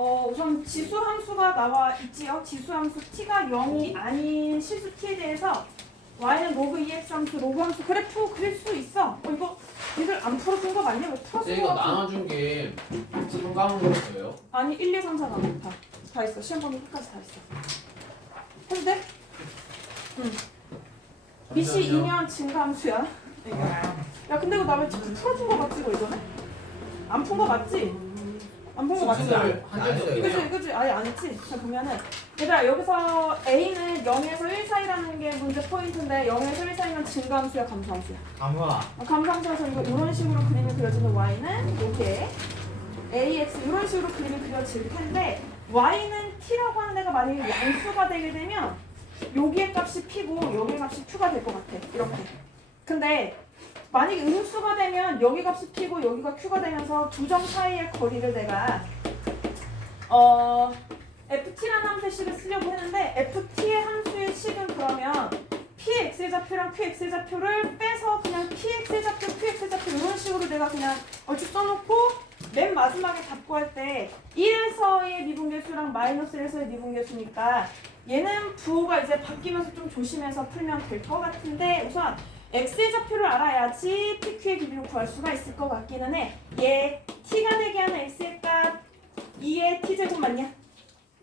어, 우선 지수 함수가 나와 있지요. 지수 함수 t가 0이 아닌 실수 t에 대해서 y는 로그 2x 함수, 로그 함수 그래프 그릴 수 있어. 어, 이거 니들 안 풀어준 거 맞냐? 왜 풀어준 거 이거 같은 나눠준 게 지금 까먹은 거였어요? 아니 1, 2, 3, 4 나눠 다. 다 있어. 시험 범위 끝까지 다 있어. 해도 돼? 응. BC 2면 증가함수야. 야 근데 이거 나왜 자꾸 풀어준 거 맞지 이거 이거는? 안푼 거 맞지? 안푼거 맞지? 한 적이 없긴 해요. 그치 그치 아예 안 했지? 자 보면은. 얘들아 여기서 A는 0에서 1 사이라는 게 문제 포인트인데 0에서 1 사이면 증가함수야 감소함수야? 아무나 어, 감소함수라서 이거 이런 식으로 그림이 그려지는 Y는 이렇게 AX 이런 식으로 그림이 그려질 텐데 Y는 T라고 하는 애가 만약에 양수가 되게 되면 여기의 값이 P고 여기의 값이 Q가 될 것 같아. 이렇게. 근데 만약에 음수가 되면 여기 값이 P고 여기가 Q가 되면서 두 점 사이의 거리를 내가 어 FT라는 함수의 식을 쓰려고 했는데 FT의 함수의 식은 그러면 PX의 좌표랑 QX의 좌표를 빼서 그냥 PX의 좌표, QX의 좌표 이런 식으로 내가 그냥 얼추 써놓고 맨 마지막에 답고 할 때 1에서의 미분계수랑 마이너스 1에서의 미분계수니까 얘는 부호가 이제 바뀌면서 좀 조심해서 풀면 될 것 같은데 우선 x의 좌표를 알아야지 pq의 길이를 구할 수가 있을 것 같기는 해. 얘 t가 되게 하는 x의 값 2의 t제곱 맞냐?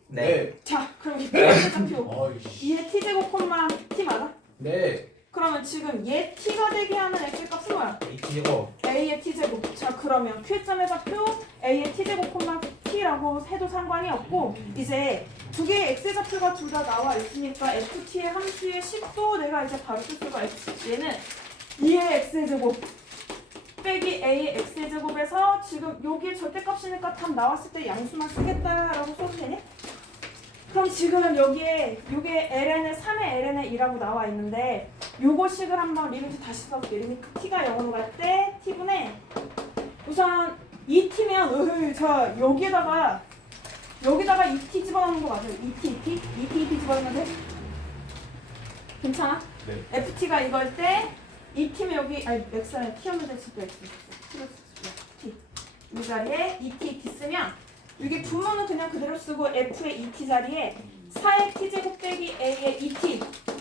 네 자, 그럼 이 x의 좌표 어이씨. 2의 t제곱 콤마 t 맞아? 네. 그러면 지금 얘 t가 되게 하는 x의 값은 뭐야? 이거 a의 t제곱. 자, 그러면 q점의 좌표 a의 t제곱 콤마 t라고 해도 상관이 없고 이제 두 개의 x의 좌표가 둘 다 나와 있으니까 ft의 함수의 식도 내가 이제 바로 쓸 수가 있어. 얘는 2의 x의 제곱 빼기 a의 x의 제곱에서 지금 여기 절대값이니까 답 나왔을 때 양수만 쓰겠다라고 써도 되냐? 그럼 지금 여기에 요게 ln의 3의 ln의 2라고 나와 있는데 요거 식을 한번 리미트 다시 써볼게요. 리미트 t가 0으로 갈 때 t분의 우선 2t면 으흐 자 여기에다가 여기다가 2t 집어넣는 거 맞아요? 2t, 2t? 2t, 2t 집어넣으면 돼? 괜찮아? 네. ft가 이걸 때 2t면 여기 아니 x는 t였는데 지금 x t로 쓰고 t 이 자리에 2t, 2t 쓰면 이게 분모는 그냥 그대로 쓰고 f의 2t 자리에 4의 t제곱 빼기 a의 2t 빼기 아 근데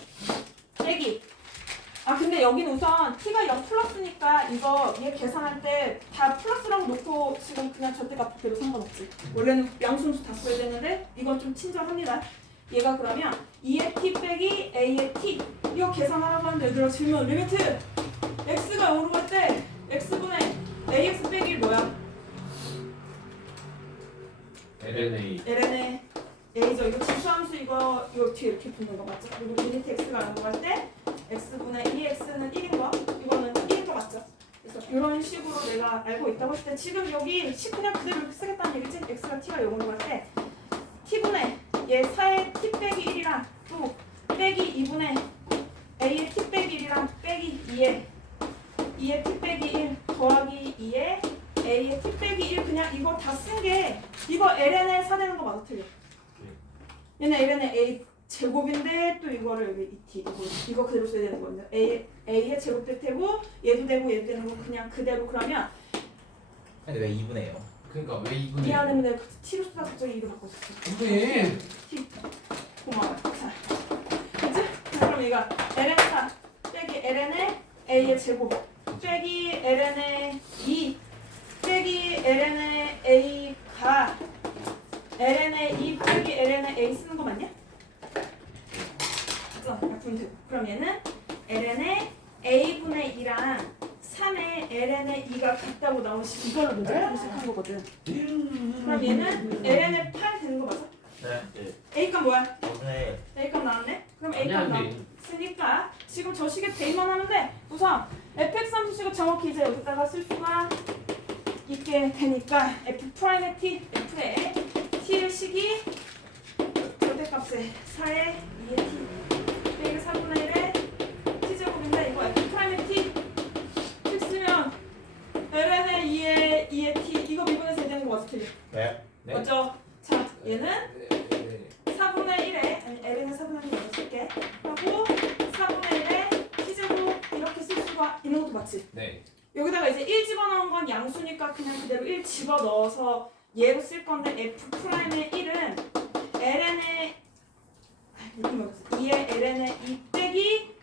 여기는 우선 t가 0 플러스니까 이거 얘 계산할 때 다 플러스라고 놓고 지금 그냥 절대값 그대로 상관없지 원래는 양순수 다 써야 되는데 이건 좀 친절합니다 얘가 그러면 2의 t 빼기 a의 t 이거 계산하라고 하는데 얘들아 질문 리미트 x가 0으로 갈 때 x분의 ax 빼기 1 뭐야? LNA. ln의 a죠. 이거 지수함수 이거 이거 뒤에 이렇게 붙는 거 맞죠? 그리고 리미트 x가 넘어갈 때 x분의 2x는 1인 거 이거는 1인 거 맞죠? 그래서 이런 식으로 내가 알고 있다고 했을 때 지금 여기 식 그냥 그대로 이렇게 쓰겠다는 얘기지? x가 t가 0으로 갈 때 t분의 얘 4의 t 빼기 1이랑 또 빼기 2분의 a의 t 빼기 1이랑 빼기 2의 2의 t 빼기 1 더하기 2의 a의 t 빼기 1 그냥 이거 다 쓴 게 이거 ln에 4 되는 거 맞아 틀려? 얘는 ln의 a 제곱인데 또 이거를 여기 2t 이거, 이거 그대로 써야 되는 거거든요 a, a의 제곱 될 테고 얘도 되고 얘도 되는 거 그냥 그대로 그러면 근데 왜 2분해요? 그러니까 왜 이분이? 미안해 내가 t로 쓰다 갑자기 이로 바꿨어 선생님. t 고마워 자 그치? 그럼 얘가 ln 4 빼기 ln의 a의 제곱 빼기 ln의 2 빼기 ln의 a가 ln의 2 빼기 ln의 a 쓰는 거 맞냐? 맞죠? 약분 되고 그럼 얘는 ln의 a분의 2랑 3의 ln의 2가 같다고 나온 식 이걸로 문제 해석한 거거든 그럼 얘는 ln의 8 되는 거 맞아? 네 a값 뭐야? 오늘 A값 나왔네? 그럼 A값 나왔으니까 지금 저 식에 대입만 하면 돼. 우선 fx 함수식을 정확히 이제 여기다가 쓸 수가 있게 되니까 f 프라임의 t, f의 t의 식이 절대값에 4의 2의 t 빼기 4분의 1의 t제곱인데 이거 f 프라임의 t t 쓰면 ln의 2의 2의 t 이거 미분해서 해야 되는 거 맞아 틀려? 네 네. 맞죠? 자 얘는 네, 네. 4분의 4분의 1에 아니 L은 4분의 1을 쓸게 하고 4분의 1에 t제곱 이렇게 쓸 수가 있는 것도 맞지? 네. 여기다가 이제 1 집어넣은 건 양수니까 그냥 그대로 1 집어넣어서 얘로 쓸 건데 f 프라임의 1은 ln의 이렇게 먹었어 2의 ln의 2 빼기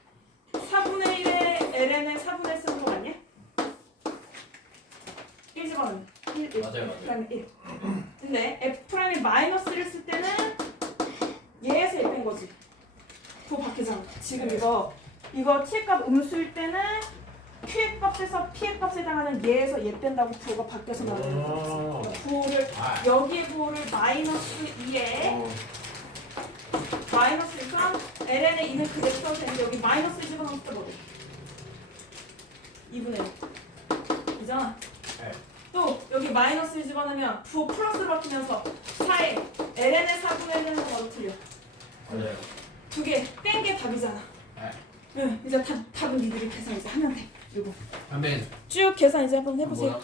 4분의 1의 ln의 4분의 1 쓰는 거 맞냐? 1 집어넣으면 1, 1 맞아요, 맞아요. 그다음에 1 근데 f 프라임이 마이너스를 쓸 때는 얘에서 얘 뺀 거지 그거 바뀌잖아 지금 이거 이거 t의 값 음수일 때는 q의 값에서 p의 값에 해당하는 얘에서 얘 뺀다고 부호가 바뀌어서 나오는 어. 거지 부호를 아. 여기에 부호를 마이너스 2에 어. 마이너스 그럼 ln의 2는 그대로 써도 되는데 여기 마이너스 집어넣으면 쓰거든 2분의 1 이잖아 네. 또 여기 마이너스 집어넣으면 부호 플러스로 바뀌면서 4에 ln의 4분의 1은 뭐로 틀려 맞아요. 두 개 뺀 게 답이잖아 네. 응 이제 답, 답은 니들이 계산 이제 하면 돼 이거 그러면 쭉 계산 이제 한번 해보세요 뭐야?